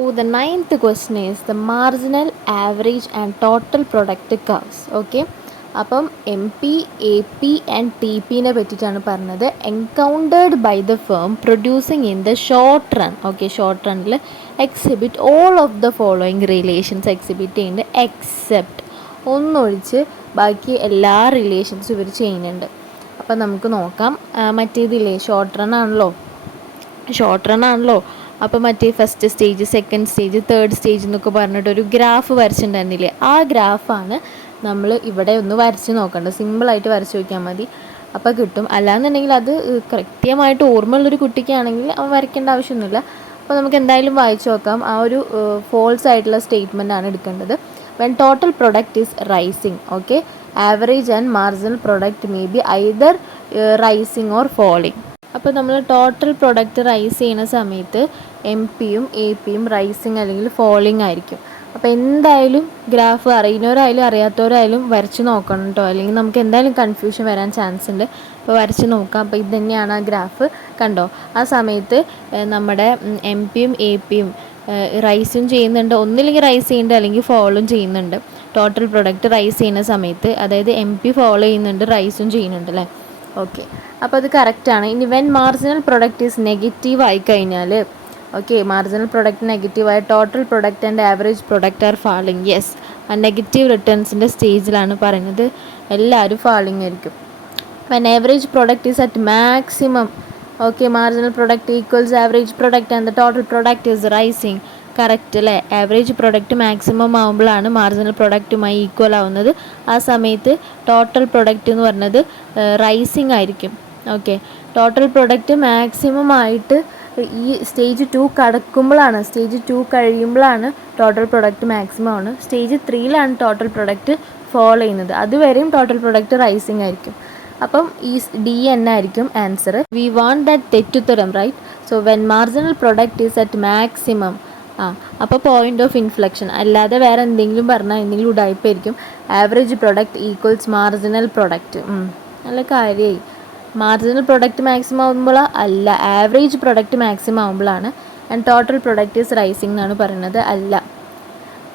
So the ninth question is the marginal, average and total product curves. Okay. അപ്പം M P A P and T പിനെ പറ്റിയിട്ടാണ് പറഞ്ഞത്. Encountered by the firm producing in the short run. Okay, short റണ്ണിൽ exhibit all of the following relations exhibit ചെയ്യുന്നുണ്ട്, except ഒന്നൊഴിച്ച് ബാക്കി എല്ലാ റിലേഷൻസും ഇവർ ചെയ്യുന്നുണ്ട്. അപ്പം നമുക്ക് നോക്കാം. മറ്റേതില്ലേ ഷോർട്ട് റൺ ആണല്ലോ. അപ്പോൾ മറ്റേ first stage, second stage, third stage എന്നൊക്കെ പറഞ്ഞിട്ടൊരു ഗ്രാഫ് വരച്ചിട്ടുണ്ടായിരുന്നില്ലേ, ആ ഗ്രാഫാണ് നമ്മൾ ഇവിടെ ഒന്ന് വരച്ച് നോക്കേണ്ടത്. സിമ്പിളായിട്ട് വരച്ച് നോക്കിയാൽ മതി, അപ്പോൾ കിട്ടും. അല്ലാന്നുണ്ടെങ്കിൽ അത് കൃത്യമായിട്ട് ഓർമ്മയുള്ളൊരു കുട്ടിക്കാണെങ്കിൽ അവൻ വരയ്ക്കേണ്ട ആവശ്യമൊന്നുമില്ല. അപ്പോൾ നമുക്ക് എന്തായാലും വായിച്ചു നോക്കാം. ആ ഒരു ഫോൾസ് ആയിട്ടുള്ള സ്റ്റേറ്റ്മെൻ്റ് ആണ് എടുക്കേണ്ടത്. When total product is rising, okay, average and marginal product may be either rising or falling. അപ്പോൾ നമ്മൾ ടോട്ടൽ പ്രൊഡക്റ്റ് റൈസ് ചെയ്യുന്ന സമയത്ത് എം പിയും എ പിയും റൈസിങ് അല്ലെങ്കിൽ ഫോളിങ് ആയിരിക്കും. അപ്പോൾ എന്തായാലും ഗ്രാഫ് അറിയുന്നവരായാലും അറിയാത്തവരായാലും വരച്ച് നോക്കണം കേട്ടോ, അല്ലെങ്കിൽ നമുക്ക് എന്തായാലും കൺഫ്യൂഷൻ വരാൻ ചാൻസ് ഉണ്ട്. അപ്പോൾ വരച്ച് നോക്കാം. അപ്പോൾ ഇത് തന്നെയാണ് ആ ഗ്രാഫ്, കണ്ടോ. ആ സമയത്ത് നമ്മുടെ എം പിയും എ പിയും റൈസും ചെയ്യുന്നുണ്ട്, ഒന്നില്ലെങ്കിൽ റൈസ് ചെയ്യുന്നുണ്ട് അല്ലെങ്കിൽ ഫോളും ചെയ്യുന്നുണ്ട്. ടോട്ടൽ പ്രൊഡക്റ്റ് റൈസ് ചെയ്യുന്ന സമയത്ത്, അതായത് എം പി ഫോളോ ചെയ്യുന്നുണ്ട്, റൈസും ചെയ്യുന്നുണ്ട് അല്ലേ. ഓക്കെ, അപ്പോൾ അത് കറക്റ്റാണ്. ഇനി when marginal product is negative ആയിക്കഴിഞ്ഞാൽ, ഓക്കെ, മാർജിനൽ പ്രൊഡക്റ്റ് നെഗറ്റീവായ total product and average product are falling. Yes, ആ നെഗറ്റീവ് റിട്ടേൺസിൻ്റെ സ്റ്റേജിലാണ് പറയുന്നത്, എല്ലാവരും ഫാളിങ് ആയിരിക്കും. When average product is at maximum, okay, marginal product equals average product and the total product is rising. Correct അല്ലേ. Average product maximum ആകുമ്പോഴാണ് marginal പ്രൊഡക്റ്റുമായി equal ആവുന്നത്. ആ സമയത്ത് ടോട്ടൽ പ്രൊഡക്റ്റ് എന്ന് പറഞ്ഞത് റൈസിങ് ആയിരിക്കും. ഓക്കെ, ടോട്ടൽ പ്രൊഡക്റ്റ് മാക്സിമം ആയിട്ട് ഈ സ്റ്റേജ് 2 കടക്കുമ്പോഴാണ്, സ്റ്റേജ് 2 കഴിയുമ്പോഴാണ് ടോട്ടൽ പ്രൊഡക്റ്റ് മാക്സിമം ആണ്. സ്റ്റേജ് 3യിലാണ് ടോട്ടൽ പ്രൊഡക്റ്റ് ഫോൾ ചെയ്യുന്നത്, അതുവരെയും ടോട്ടൽ പ്രൊഡക്റ്റ് റൈസിങ് ആയിരിക്കും. അപ്പം ഈ ഡി എൻ ആയിരിക്കും ആൻസർ. വി വാണ്ട് ദാറ്റ് തെറ്റുത്തരം, right. So when marginal product is at maximum, അപ്പോൾ പോയിൻ്റ് ഓഫ് ഇൻഫ്ലക്ഷൻ, അല്ലാതെ വേറെ എന്തെങ്കിലും പറഞ്ഞാൽ എന്തെങ്കിലും ഉടായ്പായിരിക്കും. Average product equals marginal product, നല്ല കാര്യമായി. മാർജിനൽ പ്രൊഡക്റ്റ് മാക്സിമം ആകുമ്പോൾ അല്ല, ആവറേജ് പ്രൊഡക്റ്റ് മാക്സിമം ആകുമ്പോഴാണ്. And total product is rising എന്നാണ് പറയുന്നത്, അല്ല.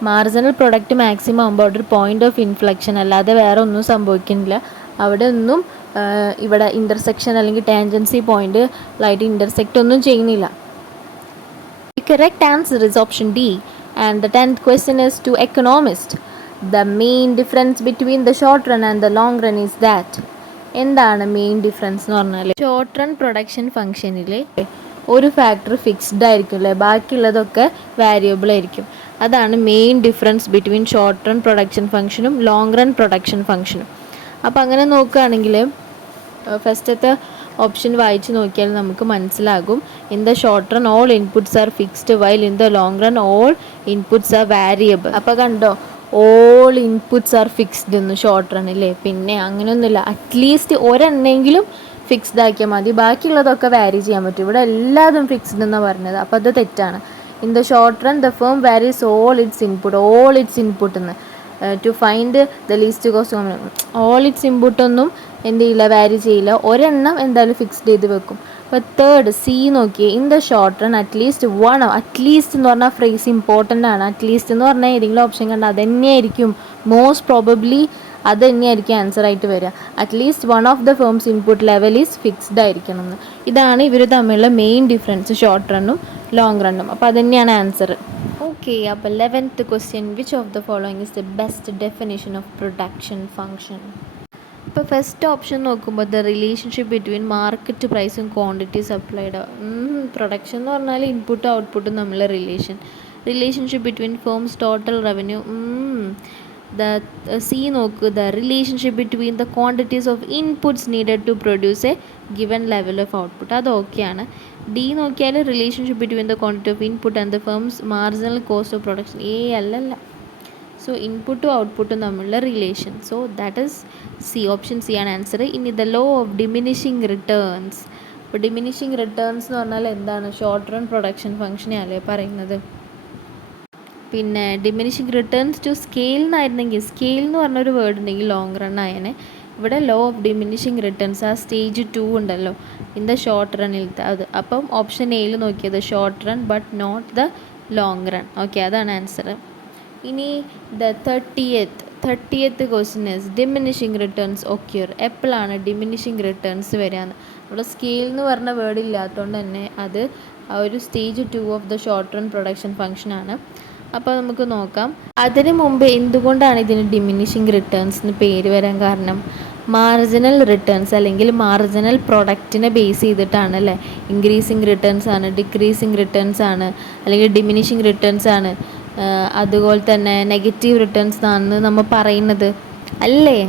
മാർജിനൽ പ്രൊഡക്റ്റ് മാക്സിമം ആകുമ്പോൾ അവിടെ ഒരു പോയിൻ്റ് ഓഫ് ഇൻഫ്ലക്ഷൻ, അല്ലാതെ വേറെ ഒന്നും സംഭവിക്കുന്നില്ല. അവിടെ ഒന്നും ഇവിടെ ഇൻ്റർസെക്ഷൻ അല്ലെങ്കിൽ ടാൻജൻസി പോയിൻ്റായിട്ട് ഇൻ്റർസെക്റ്റ് ഒന്നും ചെയ്യുന്നില്ല. The correct answer is option D. And the 10th question is to economist. The main difference between the short run and the long run is that. എന്താണ് മെയിൻ ഡിഫറൻസ് എന്ന് പറഞ്ഞാൽ, short run production ഫംഗ്ഷനിൽ ഒരു factor fixed ആയിരിക്കും അല്ലേ, ബാക്കിയുള്ളതൊക്കെ variable ആയിരിക്കും. അതാണ് main difference between short run production ഫംഗ്ഷനും ലോങ് റൺ പ്രൊഡക്ഷൻ ഫംഗ്ഷനും. അപ്പോൾ അങ്ങനെ നോക്കുകയാണെങ്കിൽ ഫസ്റ്റത്തെ ഓപ്ഷൻ വായിച്ച് നോക്കിയാൽ നമുക്ക് മനസ്സിലാകും. In the short run all inputs R fixed while in the long run all inputs R variable. അപ്പോൾ കണ്ടോ, ഓൾ ഇൻപുട്സ് ആർ ഫിക്സ്ഡ് എന്ന് ഷോർട്ട് റണ്ണില്ലേ. പിന്നെ അങ്ങനെയൊന്നുമില്ല, അറ്റ്ലീസ്റ്റ് ഒരെണ്ണെങ്കിലും ഫിക്സ്ഡ് ആക്കിയാൽ മതി, ബാക്കിയുള്ളതൊക്കെ വാരി ചെയ്യാൻ പറ്റും. ഇവിടെ എല്ലാതും ഫിക്സ്ഡ് എന്നാണ് പറഞ്ഞത്, അപ്പോൾ അത് തെറ്റാണ്. In the short run the firm varies all its input എന്ന് to find the least cost. All its ഇൻപുട്ടൊന്നും എന്ത് ചെയ്യില്ല, വാരി ചെയ്യില്ല, ഒരെണ്ണം എന്തായാലും ഫിക്സ്ഡ് ചെയ്ത് വെക്കും. അപ്പോൾ തേർഡ് സി നോക്കിയേ, in the short run at least one, at least എന്ന് പറഞ്ഞാൽ ഫ്രേസ് ഇമ്പോർട്ടൻ്റ് ആണ്. അറ്റ്ലീസ്റ്റ് എന്ന് പറഞ്ഞാൽ ഏതെങ്കിലും ഓപ്ഷൻ കണ്ടാൽ അത് തന്നെയായിരിക്കും മോസ്റ്റ് പ്രോബബ്ലി, അത് തന്നെയായിരിക്കും ആൻസർ ആയിട്ട് വരിക. At least one of the firm's input level is fixed ആയിരിക്കണം എന്ന്. ഇതാണ് ഇവർ തമ്മിലുള്ള മെയിൻ ഡിഫറൻസ്, ഷോർട്ട് റണ്ണും ലോങ് റണ്ണും. അപ്പോൾ അത് തന്നെയാണ് ആൻസർ. ഓക്കെ, അപ്പോൾ 11th question, which of the following is the best definition of production function. ഇപ്പോൾ ഫസ്റ്റ് ഓപ്ഷൻ നോക്കുമ്പോൾ ദ റിലേഷൻഷിപ്പ് ബിറ്റ്വീൻ മാർക്കറ്റ് പ്രൈസും ക്വാണ്ടിറ്റി സപ്ലൈഡ്. പ്രൊഡക്ഷൻ എന്ന് പറഞ്ഞാൽ ഇൻപുട്ടും ഔട്ട്പുട്ടും തമ്മിലുള്ള relationship between firms total revenue. The C നോക്ക്, the relationship between the quantities of inputs needed to produce a given level of output, അത് ഓക്കെയാണ്. ഡി നോക്കിയാൽ relationship between the quantity of input and the firm's marginal cost of production. അല്ലല്ല. So ഇൻപുട്ടും ഔട്ട്പുട്ടും തമ്മിലുള്ള റിലേഷൻ. So that is C, option C ആണ് answer. ഇനി the law of diminishing returns. ഇപ്പോൾ ഡിമിനിഷിങ് റിട്ടേൺസ് എന്ന് പറഞ്ഞാൽ എന്താണ്, ഷോർട്ട് റൺ പ്രൊഡക്ഷൻ ഫംഗ്ഷനെയല്ലേ പറയുന്നത്. പിന്നെ ഡിമിനിഷിങ് റിട്ടേൺസ് ടു സ്കെയിൽ എന്നായിരുന്നെങ്കിൽ, സ്കെയിൽ എന്ന് പറഞ്ഞൊരു വേർഡ് ഉണ്ടെങ്കിൽ ലോങ് റൺ ആയനെ. ഇവിടെ ലോ ഓഫ് ഡിമിനിഷിങ് റിട്ടേൺസ്, ആ സ്റ്റേജ് 2 ഉണ്ടല്ലോ ഇൻ ദ ഷോർട്ട് റണ്ണിലത്തെ, അത്. അപ്പം ഓപ്ഷൻ എയിൽ നോക്കിയത് short run but not the long run. Okay, അതാണ് ആൻസർ. ഇനി the thirtieth question is diminishing returns occur. എപ്പോഴാണ് ഡിമിനിഷിങ് റിട്ടേൺസ് വരികയെന്ന്. നമ്മുടെ സ്കെയിൽ എന്ന് പറഞ്ഞ വേർഡ് ഇല്ലാത്തതുകൊണ്ട് തന്നെ അത് ആ ഒരു stage 2 of the short run production ഫംഗ്ഷനാണ്. അപ്പോൾ നമുക്ക് നോക്കാം. അതിന് മുമ്പ് എന്തുകൊണ്ടാണ് ഇതിന് ഡിമിനിഷിങ് റിട്ടേൺസ് എന്ന് പേര് വരാൻ കാരണം? മാർജിനൽ റിട്ടേൺസ് അല്ലെങ്കിൽ മാർജിനൽ പ്രൊഡക്റ്റിനെ ബേസ് ചെയ്തിട്ടാണ് അല്ലേ. ഇൻക്രീസിങ് റിട്ടേൺസ് ആണ്, ഡിക്രീസിങ് റിട്ടേൺസ് ആണ്, അല്ലെങ്കിൽ ഡിമിനിഷിങ് റിട്ടേൺസ് ആണ്, അതുപോലെ തന്നെ നെഗറ്റീവ് റിട്ടേൺസ് ആണെന്ന് നമ്മൾ പറയുന്നത് അല്ലേ.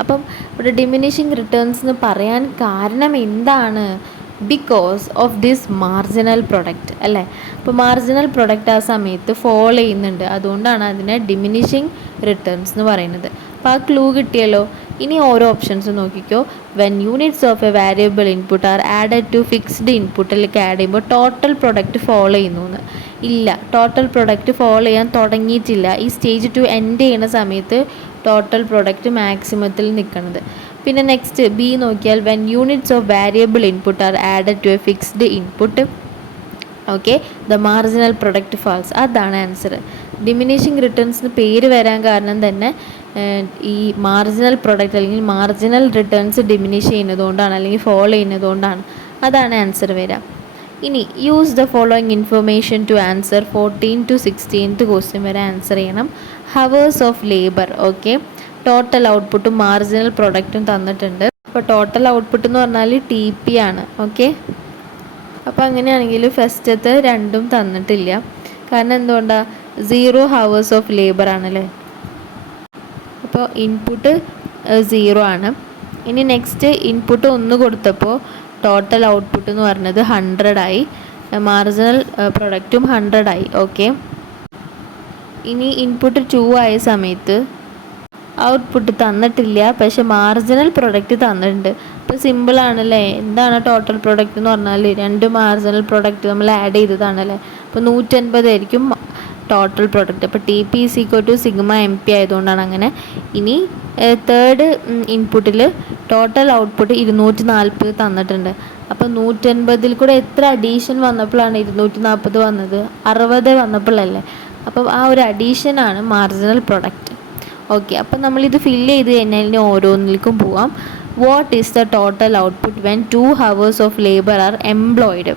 അപ്പം ഇവിടെ ഡിമിനിഷിങ് റിട്ടേൺസ് എന്ന് പറയാൻ കാരണം എന്താണ്? Because of this marginal product അല്ലേ. അപ്പോൾ മാർജിനൽ പ്രൊഡക്റ്റ് ആ സമയത്ത് ഫോൾ ചെയ്യുന്നുണ്ട്, അതുകൊണ്ടാണ് അതിനെ ഡിമിനിഷിങ് റിട്ടേൺസ് എന്ന് പറയുന്നത്. അപ്പോൾ ആ ക്ലൂ കിട്ടിയല്ലോ. ഇനി ഓരോ ഓപ്ഷൻസ് നോക്കിക്കോ. When units of a variable input are added to fixed ഇൻപുട്ടിലേക്ക് ആഡ് ചെയ്യുമ്പോൾ ടോട്ടൽ പ്രൊഡക്റ്റ് ഫോളോ ചെയ്യുന്നു എന്ന്. ഇല്ല, ടോട്ടൽ പ്രൊഡക്റ്റ് ഫോളോ ചെയ്യാൻ തുടങ്ങിയിട്ടില്ല. ഈ സ്റ്റേജ് 2 എൻഡ് ചെയ്യുന്ന സമയത്ത് ടോട്ടൽ പ്രൊഡക്റ്റ് മാക്സിമത്തിൽ നിൽക്കുന്നത്. പിന്നെ നെക്സ്റ്റ് ബി നോക്കിയാൽ when units of variable input are added to a fixed input okay the marginal product falls. അതാണ് ആൻസർ. ഡിമിനിഷിങ് റിട്ടേൺസിന് പേര് വരാൻ കാരണം തന്നെ ഈ മാർജിനൽ പ്രൊഡക്റ്റ് അല്ലെങ്കിൽ മാർജിനൽ റിട്ടേൺസ് ഡിമിനിഷ് ചെയ്യുന്നതുകൊണ്ടാണ്, അല്ലെങ്കിൽ ഫോളോ ചെയ്യുന്നതുകൊണ്ടാണ്. അതാണ് ആൻസർ വരിക. ഇനി use the following information to answer 14 to 16th question വരെ ആൻസർ ചെയ്യണം. Hours of labour. Okay, total ഔട്ട്പുട്ടും മാർജിനൽ പ്രൊഡക്റ്റും തന്നിട്ടുണ്ട്. അപ്പോൾ ടോട്ടൽ ഔട്ട്പുട്ട് എന്ന് പറഞ്ഞാൽ TP ആണ്. ഓക്കെ, അപ്പോൾ അങ്ങനെയാണെങ്കിൽ ഫസ്റ്റത്തെ രണ്ടും തന്നിട്ടില്ല. കാരണം എന്തുകൊണ്ടാണ്? 0 hours ഓഫ് ലേബർ ആണല്ലേ. അപ്പോൾ ഇൻപുട്ട് 0 ആണ്. ഇനി നെക്സ്റ്റ് ഇൻപുട്ട് 1 കൊടുത്തപ്പോൾ ടോട്ടൽ ഔട്ട്പുട്ട് എന്ന് പറഞ്ഞത് 100 ആയി, മാർജിനൽ പ്രൊഡക്റ്റും 100 ആയി. ഓക്കെ, ഇനി ഇൻപുട്ട് 2 ആയ സമയത്ത് ഔട്ട്പുട്ട് തന്നിട്ടില്ല, പക്ഷെ മാർജിനൽ പ്രൊഡക്റ്റ് തന്നിട്ടുണ്ട്. ഇപ്പോൾ സിമ്പിളാണല്ലേ. എന്താണ് ടോട്ടൽ പ്രൊഡക്റ്റ് എന്ന് പറഞ്ഞാൽ 2 മാർജിനൽ പ്രൊഡക്റ്റ് നമ്മൾ ആഡ് ചെയ്തതാണല്ലേ. അപ്പോൾ 150 ആയിരിക്കും ടോട്ടൽ പ്രൊഡക്റ്റ്. അപ്പോൾ TP = സിഗ്മ MP ആയതുകൊണ്ടാണ് അങ്ങനെ. ഇനി തേർഡ് ഇൻപുട്ടിൽ ടോട്ടൽ ഔട്ട്പുട്ട് 240 തന്നിട്ടുണ്ട്. അപ്പോൾ 180 കൂടെ എത്ര അഡീഷൻ വന്നപ്പോഴാണ് 240 വന്നത്? 60 വന്നപ്പോഴല്ലേ. അപ്പം ആ ഒരു അഡീഷനാണ് മാർജിനൽ പ്രൊഡക്റ്റ്. ഓക്കെ, അപ്പം നമ്മളിത് ഫില്ല് ചെയ്ത് കഴിഞ്ഞാൽ ഓരോന്നിലേക്കും പോവാം. What is the total output when 2 hours of labour are employed?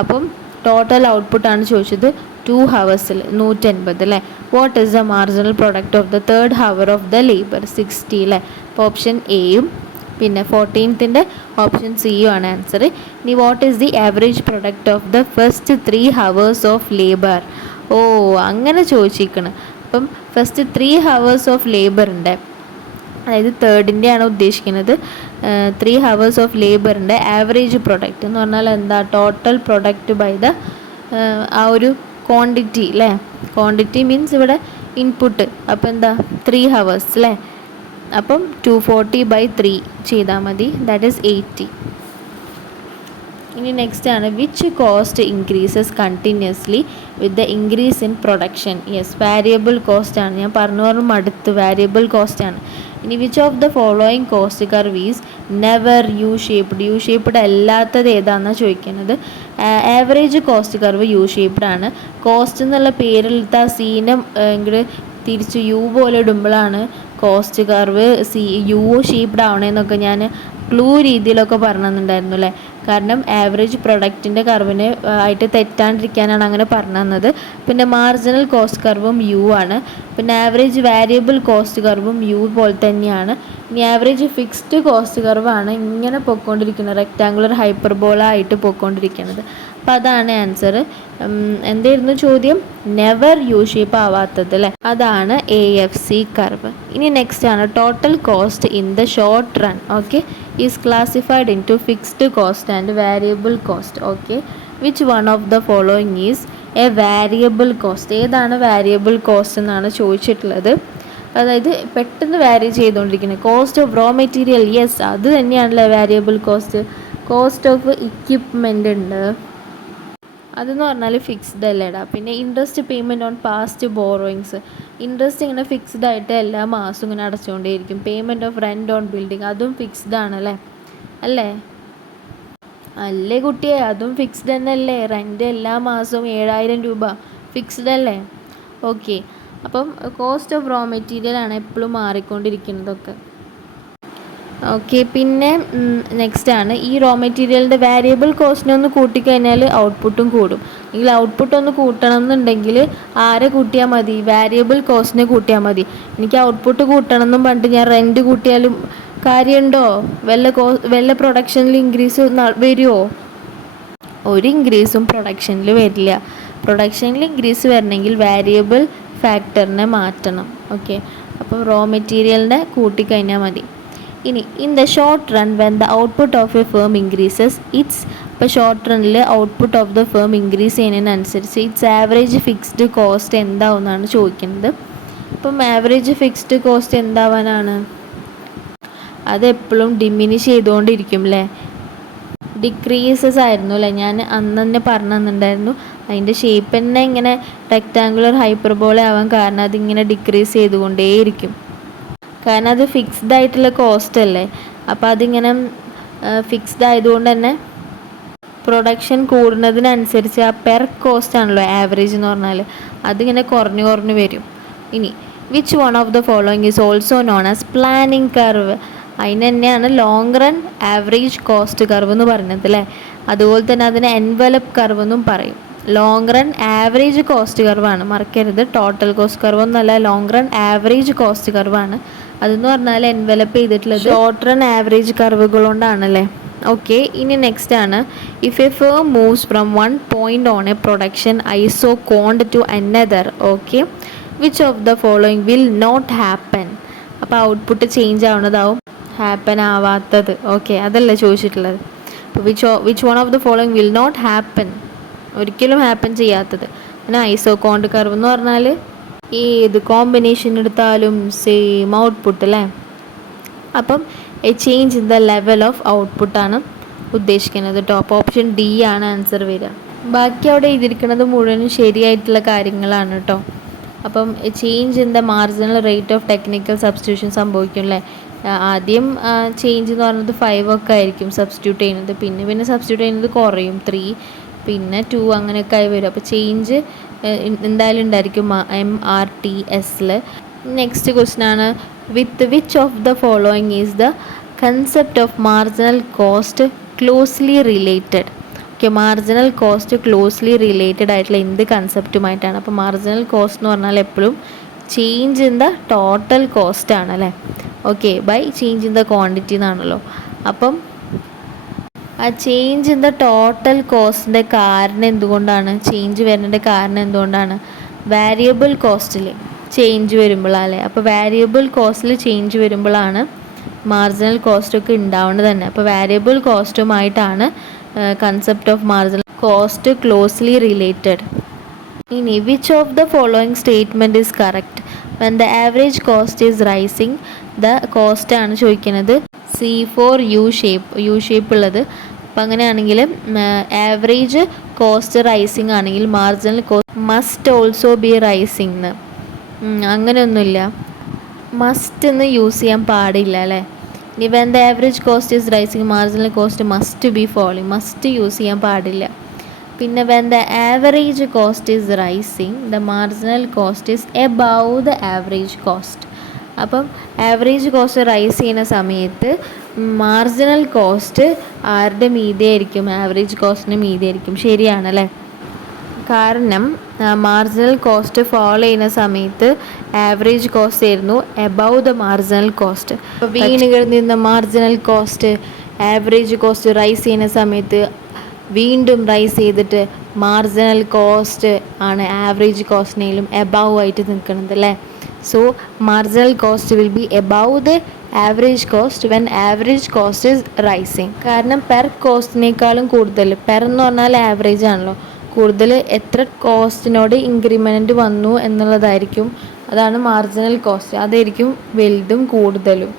അപ്പം ടോട്ടൽ ഔട്ട്പുട്ടാണ് ചോദിച്ചത് 2 hours 180 അല്ലേ. What is the marginal product of the third hour of the labour? 60 അല്ലേ. അപ്പോൾ ഓപ്ഷൻ എയും പിന്നെ 14th ഓപ്ഷൻ സിയും ആണ് ആൻസർ. ഇനി what is the average product of the first 3 hours of labour? ഓ, അങ്ങനെ ചോദിച്ചിരിക്കണം. അപ്പം ഫസ്റ്റ് 3 hours ഓഫ് ലേബറിൻ്റെ, അതായത് തേർഡിൻ്റെ ആണ് ഉദ്ദേശിക്കുന്നത്. 3 hours ഓഫ് ലേബറിൻ്റെ ആവറേജ് പ്രൊഡക്റ്റ് എന്ന് പറഞ്ഞാൽ എന്താ? ടോട്ടൽ പ്രൊഡക്റ്റ് ബൈ ദ ആ ഒരു ക്വാണ്ടിറ്റി അല്ലേ. ക്വാണ്ടിറ്റി മീൻസ് ഇവിടെ ഇൻപുട്ട്. അപ്പോൾ എന്താ? 3 hours അല്ലേ. അപ്പം 240/3 ചെയ്താൽ മതി, ദാറ്റ് ഈസ് 80. ഇനി നെക്സ്റ്റ് ആണ് which cost increases continuously with the increase in production? Yes, variable cost ആണ്. ഞാൻ പറഞ്ഞു അടുത്ത് വാരിയബിൾ കോസ്റ്റ് ആണ്. ഇനി which of the following cost curve is never U shaped? U shaped അല്ലാത്തത് ഏതാണെന്നാണ് ചോദിക്കുന്നത്. Average cost curve U shaped ആണ്. കോസ്റ്റ് എന്നുള്ള പേരിലത്തെ ആ സീനം ഇങ്ങോട്ട് തിരിച്ച് യു പോലെ ഇടുമ്പോഴാണ് കോസ്റ്റ് കർവ് യു ഷേപ്ഡ് ആവണേന്നൊക്കെ ഞാൻ ക്ലൂ രീതിയിലൊക്കെ പറഞ്ഞു തന്നിട്ടുണ്ടായിരുന്നു അല്ലേ. കാരണം ആവറേജ് പ്രൊഡക്റ്റിൻ്റെ കർവിന് ആയിട്ട് തെറ്റാണ്ടിരിക്കാനാണ് അങ്ങനെ പറഞ്ഞു തന്നത്. പിന്നെ മാർജിനൽ കോസ്റ്റ് കർവും യു ആണ്. പിന്നെ ആവറേജ് വാരിയബിൾ കോസ്റ്റ് കർവും യു പോലെ തന്നെയാണ്. ഇനി ആവറേജ് ഫിക്സ്ഡ് കോസ്റ്റ് കർവാണ് ഇങ്ങനെ പൊയ്ക്കൊണ്ടിരിക്കുന്നത്, റെക്റ്റാങ്കുലർ ഹൈപ്പർബോള ആയിട്ട് പൊയ്ക്കൊണ്ടിരിക്കുന്നത്. അപ്പം അതാണ് ആൻസർ. എന്തായിരുന്നു ചോദ്യം? നെവർ യു ഷേപ്പ് ആവാത്തത് അല്ലേ, അതാണ് AFC കർവ്. ഇനി നെക്സ്റ്റ് ആണ് total cost in the short run. Okay, is classified into fixed cost and variable cost. Okay, which one of the following is a variable cost? ഏതാണ് variable cost എന്നാണ് ചോദിച്ചിട്ടുള്ളത്. അതായത് പെട്ടെന്ന് vary ചെയ്തുകൊണ്ടിരിക്കുന്നത്. Cost of raw material, yes, അത് തന്നെയാണല്ലേ variable cost. Cost of equipment ഉണ്ട്, അതെന്ന് പറഞ്ഞാൽ ഫിക്സ്ഡ് അല്ലേടാ. പിന്നെ interest payment on past borrowings, interest ഇങ്ങനെ ഫിക്സ്ഡ് ആയിട്ട് എല്ലാ മാസവും ഇങ്ങനെ അടച്ചുകൊണ്ടേയിരിക്കും. Payment of rent on building, അതും ഫിക്സ്ഡ് ആണല്ലേ, അല്ലേ? അല്ലേ കുട്ടിയെ, അതും ഫിക്സ്ഡ് തന്നെയല്ലേ. റെൻറ്റ് എല്ലാ മാസവും 7000 രൂപ ഫിക്സ്ഡ് അല്ലേ? ഓക്കെ. അപ്പം കോസ്റ്റ് ഓഫ് റോ മെറ്റീരിയൽ ആണ് എപ്പോഴും മാറിക്കൊണ്ടിരിക്കുന്നതൊക്കെ. ഓക്കെ. പിന്നെ നെക്സ്റ്റ് ആണ് ഈ റോ മെറ്റീരിയലിൻ്റെ വാരിയബിൾ കോസ്റ്റിനെ ഒന്ന് കൂട്ടിക്കഴിഞ്ഞാൽ ഔട്ട്പുട്ടും കൂടും. എങ്കിൽ ഔട്ട്പുട്ട് ഒന്ന് കൂട്ടണം എന്നുണ്ടെങ്കിൽ ആരെ കൂട്ടിയാൽ മതി? വാരിയബിൾ കോസ്റ്റിനെ കൂട്ടിയാൽ മതി. എനിക്ക് ഔട്ട്പുട്ട് കൂട്ടണം എന്നും പറഞ്ഞിട്ട് ഞാൻ റെൻറ്റ് കൂട്ടിയാലും കാര്യമുണ്ടോ? വല്ല പ്രൊഡക്ഷനിൽ ഇൻക്രീസ് വരുമോ? ഒരു ഇൻക്രീസും പ്രൊഡക്ഷനിൽ വരില്ല. പ്രൊഡക്ഷനിൽ ഇൻക്രീസ് വരണമെങ്കിൽ വാരിയബിൾ ഫാക്ടറിനെ മാറ്റണം. ഓക്കെ. അപ്പോൾ റോ മെറ്റീരിയലിനെ കൂട്ടിക്കഴിഞ്ഞാൽ മതി. ഇനി in the short run when the output of a firm increases ഇപ്പോൾ ഷോർട്ട് റണ്ണിൽ output of the firm increase ചെയ്യുന്നതിനനുസരിച്ച് ഇറ്റ്സ് ആവറേജ് ഫിക്സ്ഡ് കോസ്റ്റ് എന്താവുമെന്നാണ് ചോദിക്കുന്നത്. ഇപ്പം ആവറേജ് ഫിക്സ്ഡ് കോസ്റ്റ് എന്താവാനാണ്? അതെപ്പോഴും ഡിമിനിഷ് ചെയ്തുകൊണ്ടിരിക്കും അല്ലേ? ഡിക്രീസസ് ആയിരുന്നു അല്ലേ? ഞാൻ അന്ന് തന്നെ പറഞ്ഞു തന്നിട്ടുണ്ടായിരുന്നു. അതിൻ്റെ ഷേപ്പ് തന്നെ ഇങ്ങനെ റെക്റ്റാങ്കുലർ ഹൈപ്പർബോള ആവാൻ കാരണം അതിങ്ങനെ ഡിക്രീസ് ചെയ്തുകൊണ്ടേയിരിക്കും. കാരണം അത് ഫിക്സ്ഡ് ആയിട്ടുള്ള കോസ്റ്റ് അല്ലേ. അപ്പോൾ അതിങ്ങനെ ഫിക്സ്ഡ് ആയതുകൊണ്ട് തന്നെ പ്രൊഡക്ഷൻ കൂടുന്നതിനനുസരിച്ച് ആ പെർ കോസ്റ്റ് ആണല്ലോ ആവറേജ് എന്ന് പറഞ്ഞാൽ, അതിങ്ങനെ കുറഞ്ഞു കുറഞ്ഞു വരും. ഇനി which one of the following is also known as planning curve? അതിന് തന്നെയാണ് long run average cost curve എന്ന് പറയുന്നത് അല്ലേ. അതുപോലെ തന്നെ അതിന് എൻവലപ്പ് കർവ് എന്നും പറയും. ലോങ് റൺ ആവറേജ് കോസ്റ്റ് കർവാണ്, മറക്കരുത്. ടോട്ടൽ കോസ്റ്റ് കർവ് ഒന്നല്ല, ലോങ് റൺ ആവറേജ് കോസ്റ്റ് കർവാണ്. അതെന്ന് പറഞ്ഞാൽ എൻവലപ്പ് ചെയ്തിട്ടുള്ളത് ഷോർട്ട് റൺ ആവറേജ് കർവുകൾ കൊണ്ടാണല്ലേ. ഓക്കെ. ഇനി നെക്സ്റ്റ് ആണ് if a firm moves from one point on a production isoquant to another, okay, which of the following will not happen? അപ്പോൾ output change ആവുന്നതാവും ഹാപ്പൻ ആവാത്തത്. ഓക്കെ, അതല്ല ചോദിച്ചിട്ടുള്ളത്. അപ്പോൾ which one of the following will not happen? ഒരിക്കലും happen ചെയ്യാത്തത്. പിന്നെ ഐസോകോണ്ട് curve എന്ന് പറഞ്ഞാൽ ഏത് കോമ്പിനേഷൻ എടുത്താലും സെയിം ഔട്ട്പുട്ട് അല്ലേ. അപ്പം a change in the level of ഔട്ട്പുട്ടാണ് ഉദ്ദേശിക്കുന്നത്. ടോപ്പ് ഓപ്ഷൻ ഡി ആണ് ആൻസർ വരിക. ബാക്കി അവിടെ എഴുതിയിരിക്കുന്നത് മുഴുവനും ശരിയായിട്ടുള്ള കാര്യങ്ങളാണ് കേട്ടോ. അപ്പം change in the marginal rate of technical substitution സംഭവിക്കും അല്ലേ. ആദ്യം ചേഞ്ച് എന്ന് പറയുന്നത് 5 ഒക്കെ ആയിരിക്കും സബ്സ്റ്റിറ്റ്യൂട്ട് ചെയ്യുന്നത്. പിന്നെ സബ്സ്റ്റിറ്റ്യൂട്ട് ചെയ്യുന്നത് കുറയും, 3 പിന്നെ 2 അങ്ങനെയൊക്കെ ആയി വരും. അപ്പോൾ ചേഞ്ച് എന്തായാലും ഉണ്ടായിരിക്കും MRTSൽ. നെക്സ്റ്റ് ക്വസ്റ്റ്യൻ ആണ് with which of the following is the concept of marginal cost closely related? Okay, marginal cost closely related ആയിട്ടുള്ള എന്ത് കൺസെപ്റ്റുമായിട്ടാണ്? അപ്പോൾ മാർജിനൽ കോസ്റ്റ് എന്ന് പറഞ്ഞാൽ എപ്പോഴും change in the total cost ആണ് അല്ലേ. Okay, by change in the quantity എന്നാണല്ലോ. അപ്പം ആ ചേഞ്ച് ഇൻ ദ ടോട്ടൽ കോസ്റ്റിൻ്റെ കാരണം എന്തുകൊണ്ടാണ്? ചേഞ്ച് വരുന്നതിൻ്റെ കാരണം എന്തുകൊണ്ടാണ്? വാരിയബിൾ കോസ്റ്റിൽ ചേഞ്ച് വരുമ്പോഴല്ലേ. അപ്പോൾ വാരിയബിൾ കോസ്റ്റിൽ ചേഞ്ച് വരുമ്പോഴാണ് മാർജിനൽ കോസ്റ്റൊക്കെ ഉണ്ടാവേണ്ടത് തന്നെ. അപ്പോൾ വാരിയബിൾ കോസ്റ്റുമായിട്ടാണ് concept of marginal cost closely related. ഇനി which of the following statement is correct? When the average cost is rising the cost ആണ് ചോദിക്കുന്നത്. C4 യു ഷേപ്പ് ഉള്ളത്. അപ്പം അങ്ങനെയാണെങ്കിൽ ആവറേജ് കോസ്റ്റ് റൈസിങ് ആണെങ്കിൽ marginal cost must also be rising എന്ന് അങ്ങനെയൊന്നുമില്ല. Must എന്ന് യൂസ് ചെയ്യാൻ പാടില്ല അല്ലേ. ഇനി when the average cost is rising marginal cost must be following, must use ചെയ്യാൻ പാടില്ല. പിന്നെ when the average cost is rising the marginal cost is above the average cost. അപ്പം ആവറേജ് കോസ്റ്റ് റൈസ് ചെയ്യുന്ന സമയത്ത് മാർജിനൽ കോസ്റ്റ് ആരുടെ മീതെ ആയിരിക്കും? Average കോസ്റ്റിന് മീതെ ആയിരിക്കും. ശരിയാണല്ലേ. കാരണം മാർജിനൽ കോസ്റ്റ് ഫോളോ ചെയ്യുന്ന സമയത്ത് ആവറേജ് കോസ്റ്റ് ആയിരുന്നു എബവ് ദ മാർജിനൽ കോസ്റ്റ്. അപ്പോൾ വീണുകളിൽ നിന്ന് marginal cost average cost rise ചെയ്യുന്ന സമയത്ത് വീണ്ടും റൈസ് ചെയ്തിട്ട് മാർജിനൽ കോസ്റ്റ് ആണ് ആവറേജ് കോസ്റ്റിനേലും എബവ് ആയിട്ട് നിൽക്കുന്നത് അല്ലേ. So marginal cost will be above the average cost when average cost is rising. കാരണം പെർ കോസ്റ്റിനേക്കാളും കൂടുതൽ, പെർ എന്ന് പറഞ്ഞാൽ ആവറേജ് ആണല്ലോ, കൂടുതൽ എത്ര കോസ്റ്റിനോട് ഇൻക്രിമെൻറ്റ് വന്നു എന്നുള്ളതായിരിക്കും, അതാണ് മാർജിനൽ കോസ്റ്റ്, അതായിരിക്കും വലുതും കൂടുതലും.